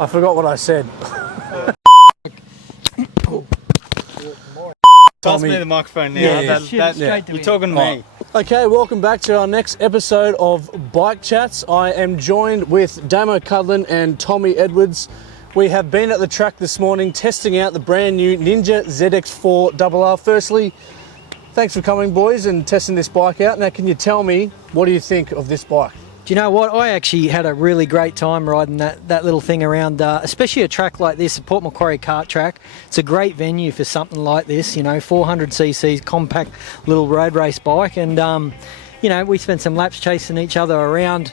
I forgot what I said. Pass me the microphone now. You're talking to me. Okay, welcome back to our next episode of Bike Chats. I am joined with Damo Cudlin and Tommy Edwards. We have been at the track this morning testing out the brand new Ninja ZX-4RR. Firstly, thanks for coming, boys, and testing this bike out. Now, can you tell me, what do you think of this bike? Do you know what? I actually had a really great time riding that little thing around, especially a track like this, the Port Macquarie kart track. It's a great venue for something like this, you know, 400cc compact little road race bike. And, you know, we spent some laps chasing each other around.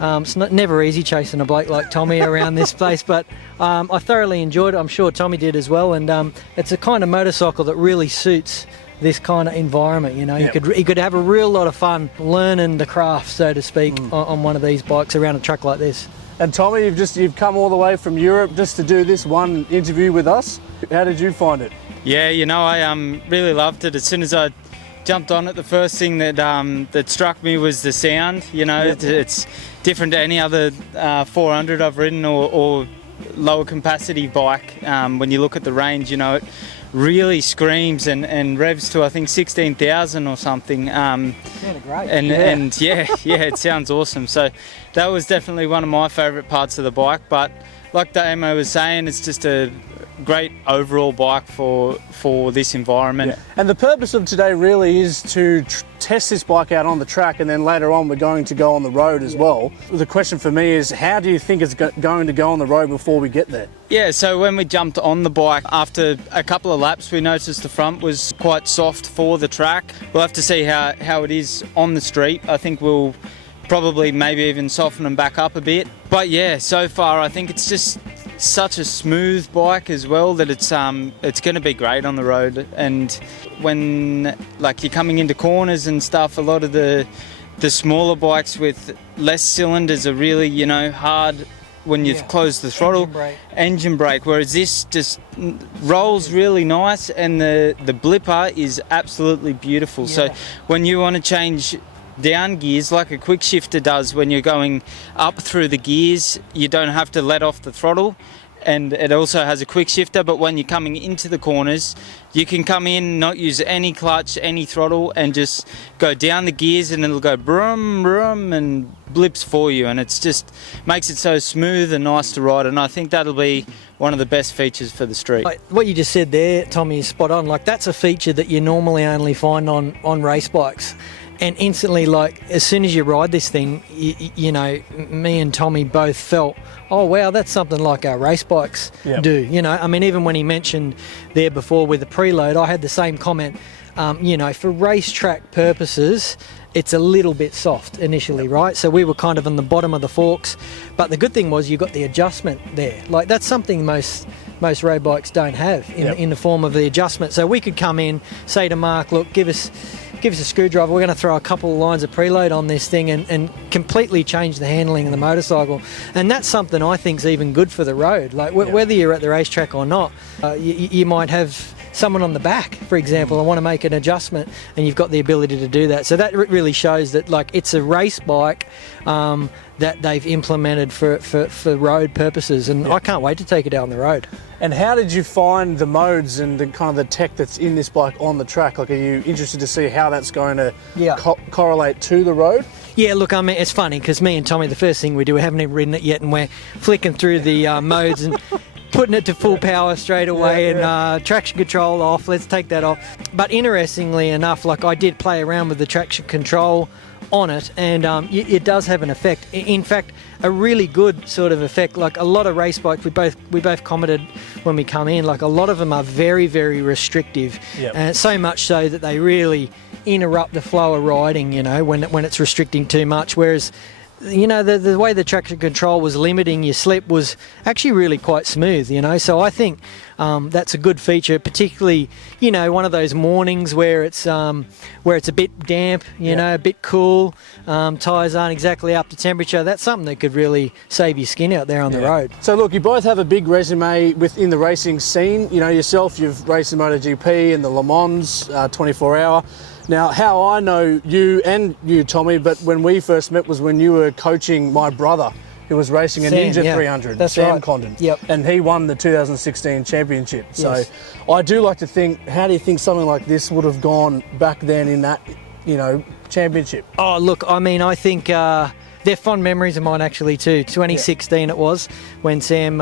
It's never easy chasing a bloke like Tommy around this place, but I thoroughly enjoyed it. I'm sure Tommy did as well. And it's a kind of motorcycle that really suits this kind of environment, you know. Yep. You could have a real lot of fun learning the craft, so to speak, on one of these bikes around a track like this. And Tommy, you've come all the way from Europe just to do this one interview with us. How did you find it? Yeah, you know, I really loved it. As soon as I jumped on it, the first thing that struck me was the sound. You know, yep. It's different to any other 400 I've ridden or lower capacity bike. When you look at the range, you know, it really screams and revs to, I think, 16,000 or something. Sounded great. And yeah, it sounds awesome. So that was definitely one of my favourite parts of the bike. But like Damo was saying, it's just a great overall bike for this environment. Yeah. And the purpose of today really is to test this bike out on the track, and then later on we're going to go on the road as well. The question for me is, how do you think it's going to go on the road before we get there? Yeah, so when we jumped on the bike, after a couple of laps, we noticed the front was quite soft for the track. We'll have to see how it is on the street. I think we'll probably maybe even soften them back up a bit. But yeah, so far I think it's just such a smooth bike as well that it's going to be great on the road. And when like you're coming into corners and stuff, a lot of the smaller bikes with less cylinders are really, you know, hard when you close the throttle, engine brake, whereas this just rolls really nice, and the blipper is absolutely beautiful. So when you want to change down gears like a quick shifter does, when you're going up through the gears, you don't have to let off the throttle, and it also has a quick shifter. But when you're coming into the corners, you can come in, not use any clutch, any throttle, and just go down the gears, and it'll go brum brum and blips for you, and it's just makes it so smooth and nice to ride. And I think that'll be one of the best features for the street. What you just said there, Tommy, is spot on. Like, that's a feature that you normally only find on race bikes. And instantly, like, as soon as you ride this thing, you know, me and Tommy both felt, oh, wow, that's something like our race bikes do. You know, I mean, even when he mentioned there before with the Preload, I had the same comment. You know, for racetrack purposes, it's a little bit soft initially, right? So we were kind of on the bottom of the forks. But the good thing was you got the adjustment there. Like, that's something most road bikes don't have in the form of the adjustment. So we could come in, say to Mark, look, give us a screwdriver, we're going to throw a couple of lines of preload on this thing and completely change the handling of the motorcycle. And that's something I think is even good for the road. Like, whether you're at the racetrack or not, you might have someone on the back, for example, and want to make an adjustment, and you've got the ability to do that. So that really shows that, like, it's a race bike that they've implemented for road purposes, and I can't wait to take it down the road. And how did you find the modes and the kind of the tech that's in this bike on the track? Like, are you interested to see how that's going to correlate to the road? Yeah, look, I mean, it's funny because me and Tommy, the first thing we do, we haven't even ridden it yet, and we're flicking through the modes and putting it to full power straight away, and traction control off, let's take that off. But interestingly enough, like, I did play around with the traction control on it, and it does have an effect. In fact, a really good sort of effect. Like, a lot of race bikes, we both commented when we come in, like, a lot of them are very, very restrictive, and so much so that they really interrupt the flow of riding, you know, when it's restricting too much. Whereas, you know, the way the traction control was limiting your slip was actually really quite smooth, you know. So I think that's a good feature, particularly, you know, one of those mornings where it's a bit damp, you know, a bit cool, tyres aren't exactly up to temperature. That's something that could really save your skin out there on the road. So look, you both have a big resume within the racing scene. You know, yourself, you've raced in MotoGP and the Le Mans 24-hour. Now, how I know you and you, Tommy, but when we first met was when you were coaching my brother who was racing a Sam, Ninja yeah. 300, That's Sam right. Condon. Yep. And he won the 2016 championship. So Yes. I do like to think, how do you think something like this would have gone back then in that, championship? Oh, look, I mean, I think they're fond memories of mine actually too. 2016 it was, when Sam,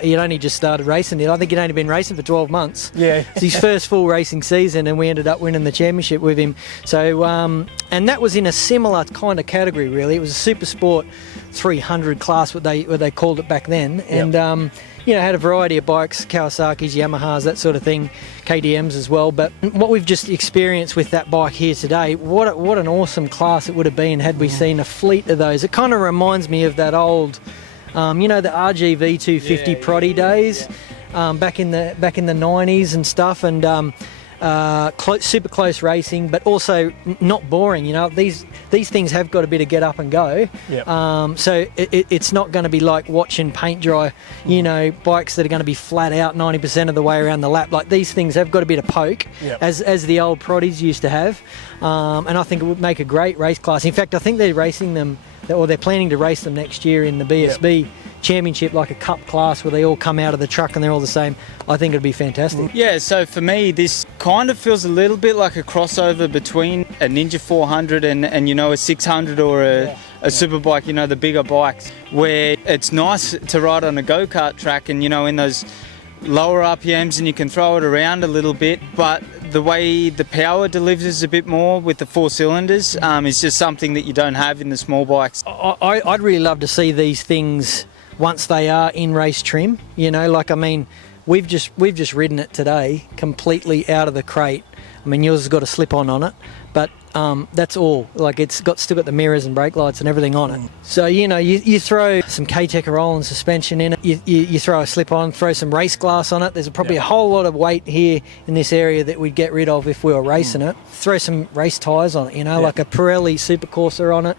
he'd only just started racing. I think he'd only been racing for 12 months. Yeah. It's his first full racing season, and we ended up winning the championship with him. So, and that was in a similar kind of category really. It was a Supersport 300 class, what they called it back then. And, had a variety of bikes, Kawasaki's, Yamahas, that sort of thing, KTMs as well. But what we've just experienced with that bike here today, what an awesome class it would have been had we seen a fleet of those. It kind of reminds me of that old, the RGV 250 Proddy days, back in the 90s and stuff, and super close racing, but also not boring. These things have got a bit of get up and go. Yep. So it's not going to be like watching paint dry, bikes that are going to be flat out 90% of the way around the lap. Like, these things have got a bit of poke, Yep. as the old Proddies used to have. And I think it would make a great race class. In fact, I think they're racing them, or they're planning to race them next year in the BSB championship, like a cup class where they all come out of the truck and they're all the same. I think it'd be fantastic. Yeah, so for me, this kind of feels a little bit like a crossover between a Ninja 400 and a 600 or a superbike, the bigger bikes, where it's nice to ride on a go-kart track and, in those lower RPMs, and you can throw it around a little bit, but the way the power delivers a bit more with the 4 cylinders is just something that you don't have in the small bikes. I'd really love to see these things once they are in race trim. We've just ridden it today completely out of the crate. I mean, yours has got a slip-on it, but that's all. Like, it's still got the mirrors and brake lights and everything on it. So, you throw some K-Tech roll and suspension in it, you throw a slip-on, throw some race glass on it. There's probably a whole lot of weight here in this area that we'd get rid of if we were racing it. Throw some race tyres on it, like a Pirelli Supercorsa on it.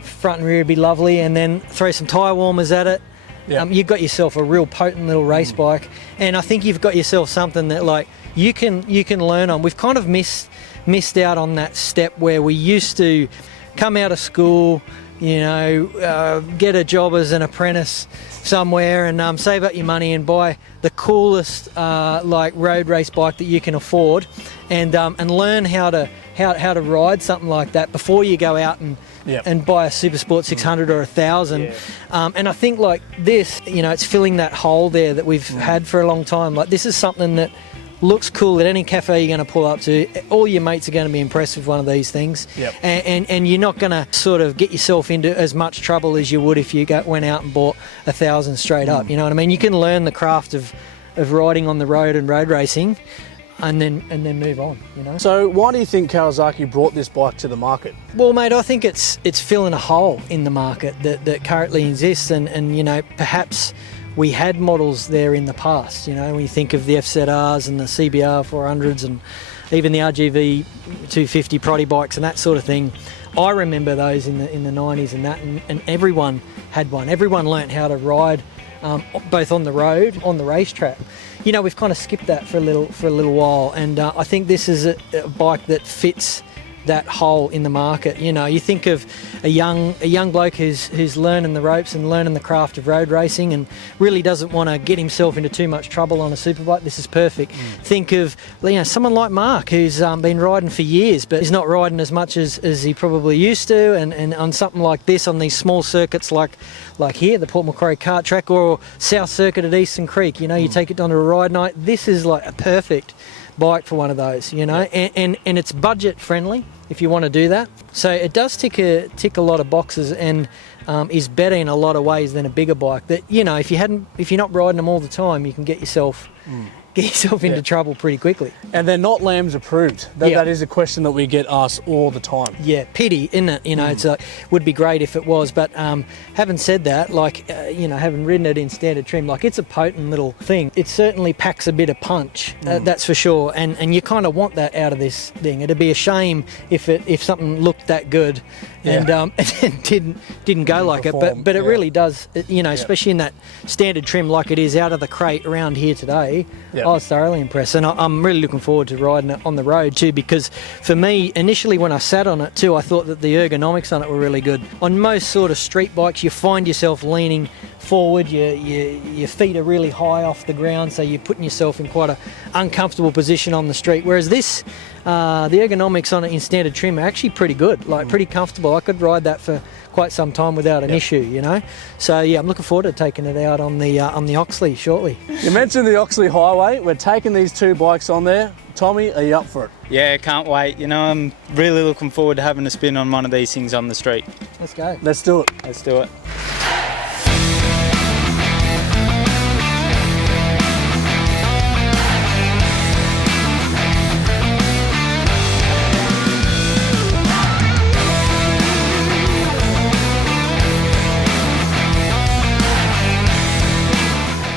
Front and rear would be lovely, and then throw some tyre warmers at it. Yep. You've got yourself a real potent little race bike, and I think you've got yourself something that, like, you can learn on. We've kind of missed out on that step where we used to come out of school, get a job as an apprentice somewhere and save up your money and buy the coolest road race bike that you can afford, and learn how to ride something like that before you go out and buy a Supersport 600 or 1000. Yeah. And I think, like this, it's filling that hole there that we've had for a long time. Like, this is something that looks cool at any cafe you're going to pull up to. All your mates are going to be impressed with one of these things. Yep. And you're not going to sort of get yourself into as much trouble as you would if you went out and bought 1000 straight up. You know what I mean? You can learn the craft of riding on the road and road racing, and then move on. So why do you think Kawasaki brought this bike to the market? Well, mate, I think it's filling a hole in the market that currently exists, and perhaps we had models there in the past. When you think of the FZRs and the CBR 400s and even the RGV 250 Proddy bikes and that sort of thing, I remember those in the 90s and that, and everyone had one. Everyone learnt how to ride both on the road, on the racetrack. We've kind of skipped that for a little while, and I think this is a bike that fits that hole in the market. You think of a young bloke who's learning the ropes and learning the craft of road racing and really doesn't want to get himself into too much trouble on a superbike. This is perfect. Think of someone like Mark, who's been riding for years, but he's not riding as much as he probably used to, and on something like this, on these small circuits like here, the Port Macquarie kart track, or South Circuit at Eastern Creek, you take it down to a ride night. This is like a perfect bike for one of those, and it's budget friendly if you want to do that. So it does tick a lot of boxes, and is better in a lot of ways than a bigger bike that, if you're not riding them all the time, you can get yourself into trouble pretty quickly. And they're not LAMS approved. That is a question that we get asked all the time. Yeah, pity, isn't it? It's would be great if it was, but having said that, having ridden it in standard trim, it's a potent little thing. It certainly packs a bit of punch, that's for sure, and you kind of want that out of this thing. It'd be a shame if something looked that good and it didn't go like it. But it really does, you know, especially in that standard trim like it is out of the crate around here today. I was thoroughly impressed, and I'm really looking forward to riding it on the road too, because for me, initially when I sat on it too, I thought that the ergonomics on it were really good. On most sort of street bikes, you find yourself leaning forward, your feet are really high off the ground, so you're putting yourself in quite an uncomfortable position on the street, whereas this, the ergonomics on it in standard trim are actually pretty good, like pretty comfortable. I could ride that for quite some time without an issue, you know. So yeah, I'm looking forward to taking it out on the Oxley shortly. You mentioned the Oxley Highway. We're taking these two bikes on there. Tommy, are you up for it? Yeah, can't wait. You know, I'm really looking forward to having a spin on one of these things on the street. Let's go. Let's do it. Let's do it.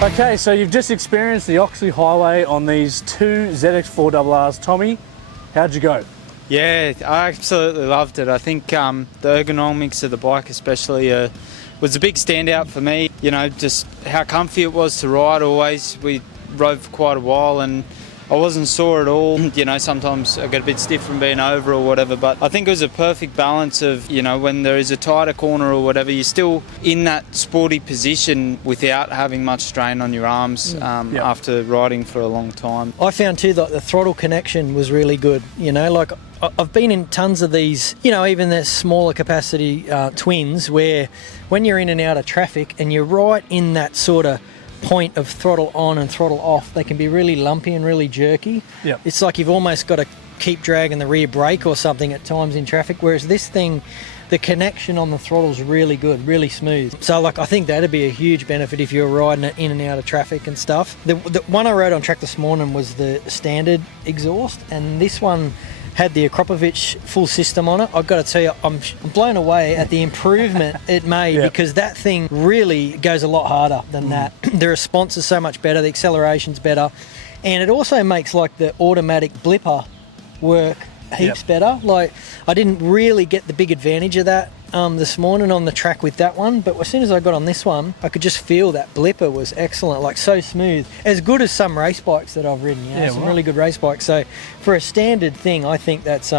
Okay, so you've just experienced the Oxley Highway on these two ZX-4RRs. Tommy, how'd you go? Yeah, I absolutely loved it. I think the ergonomics of the bike especially was a big standout for me. You know, just how comfy it was to ride always. We rode for quite a while and I wasn't sore at all. You know, sometimes I get a bit stiff from being over or whatever, but I think it was a perfect balance of, you know, when there is a tighter corner or whatever, you're still in that sporty position without having much strain on your arms after riding for a long time. I found too that the throttle connection was really good. You know, like I've been in tons of these, you know, even the smaller capacity twins, where when you're in and out of traffic and you're right in that sort of point of throttle on and throttle off, they can be really lumpy and really jerky. It's like you've almost got to keep dragging the rear brake or something at times in traffic, whereas this thing, the connection on the throttle is really good, really smooth. So like I think that'd be a huge benefit if you're riding it in and out of traffic and stuff. The one I rode on track this morning was the standard exhaust, and this one had the Akropovich full system on it. I've got to tell you, I'm blown away at the improvement it made, because that thing really goes a lot harder than that. The response is so much better, the acceleration's better, and it also makes like the automatic blipper work heaps better. Like I didn't really get the big advantage of that this morning on the track with that one, but as soon as I got on this one, I could just feel that blipper was excellent, like so smooth, as good as some race bikes that I've ridden. You know, some really good race bikes. So for a standard thing, I think that's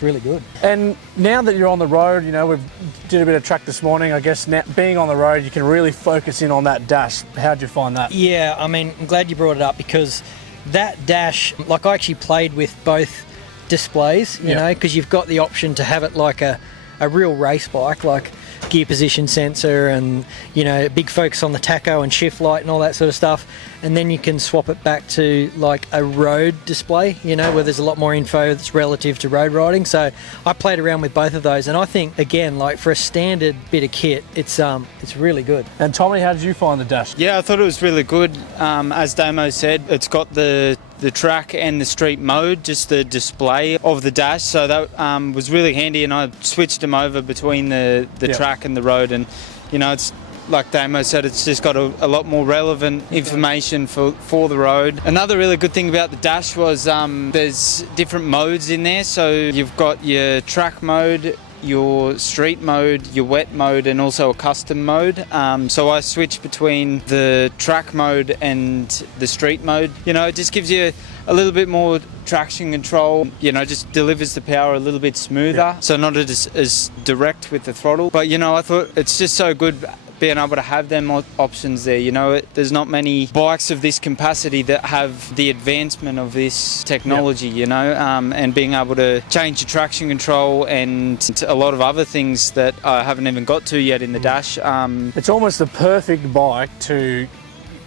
really good. And now that you're on the road, you know, we did a bit of track this morning. I guess now, being on the road, you can really focus in on that dash. How'd you find that? Yeah, I mean, I'm glad you brought it up, because that dash, like I actually played with both displays, you know, because you've got the option to have it like a real race bike, like gear position sensor and, you know, big focus on the tacho and shift light and all that sort of stuff, and then you can swap it back to like a road display, you know, where there's a lot more info that's relative to road riding. So I played around with both of those, and I think again, like for a standard bit of kit, it's really good. And Tommy, how did you find the dash? Yeah, I thought it was really good. As Damo said, it's got the track and the street mode, just the display of the dash, so that was really handy, and I switched them over between the track and the road, and you know, it's like Damo said, it's just got a lot more relevant information for the road. Another really good thing about the dash was there's different modes in there, so you've got your track mode, your street mode, your wet mode, and also a custom mode. So I switched between the track mode and the street mode. You know, it just gives you a little bit more traction control, you know, just delivers the power a little bit smoother, so not as direct with the throttle. But, you know, I thought it's just so good being able to have them options there. You know, there's not many bikes of this capacity that have the advancement of this technology, you know, and being able to change the traction control and a lot of other things that I haven't even got to yet in the dash. It's almost the perfect bike to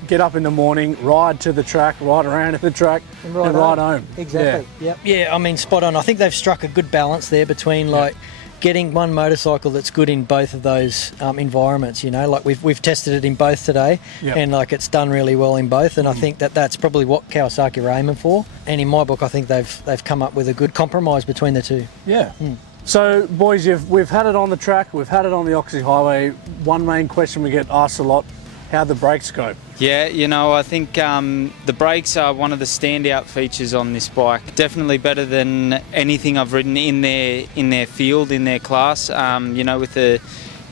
get up in the morning, ride to the track, ride around at the track, and ride home. Exactly. Yeah, I mean, spot on. I think they've struck a good balance there between like getting one motorcycle that's good in both of those environments. You know, like we've tested it in both today, and like it's done really well in both. And I think that's probably what Kawasaki are aiming for. And in my book, I think they've come up with a good compromise between the two. Yeah. So, boys, we've had it on the track, we've had it on the Oxley Highway. One main question we get asked a lot: How'd the brakes go? Yeah, you know, I think the brakes are one of the standout features on this bike. Definitely better than anything I've ridden in their field, in their class. You know, with the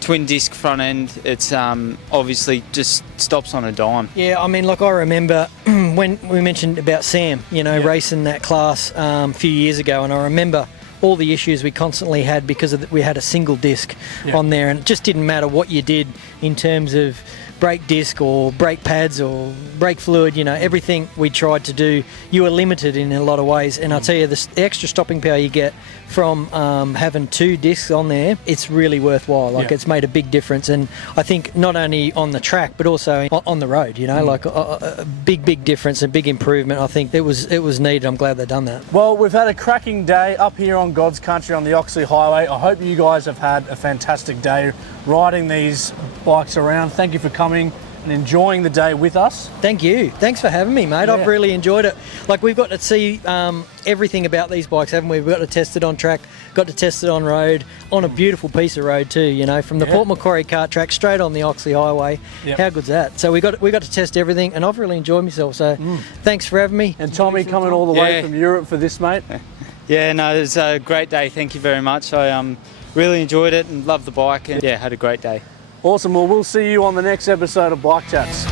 twin disc front end, it's obviously just stops on a dime. Yeah, I mean, like I remember when we mentioned about Sam, you know, racing that class a few years ago, and I remember all the issues we constantly had because we had a single disc on there, and it just didn't matter what you did in terms of brake disc or brake pads or brake fluid, you know, everything we tried to do, you were limited in a lot of ways. And I'll tell you, the extra stopping power you get from having two discs on there, it's really worthwhile. Like, it's made a big difference. And I think not only on the track, but also on the road, you know, like a big difference, a big improvement. I think it was needed. I'm glad they've done that. Well, we've had a cracking day up here on God's Country on the Oxley Highway. I hope you guys have had a fantastic day riding these bikes around. Thank you for coming and enjoying the day with us. Thank you. Thanks for having me, mate. I've really enjoyed it. Like, we've got to see everything about these bikes, haven't we? We've got to test it on track, got to test it on road, on a beautiful piece of road too, you know, from the Port Macquarie kart track straight on the Oxley Highway. How good's that? So we got to test everything, and I've really enjoyed myself. So thanks for having me. And Tommy coming all the way from Europe for this, mate. Yeah, no, it was a great day. Thank you very much. I really enjoyed it and loved the bike, and had a great day. Awesome. Well, we'll see you on the next episode of Bike Chats.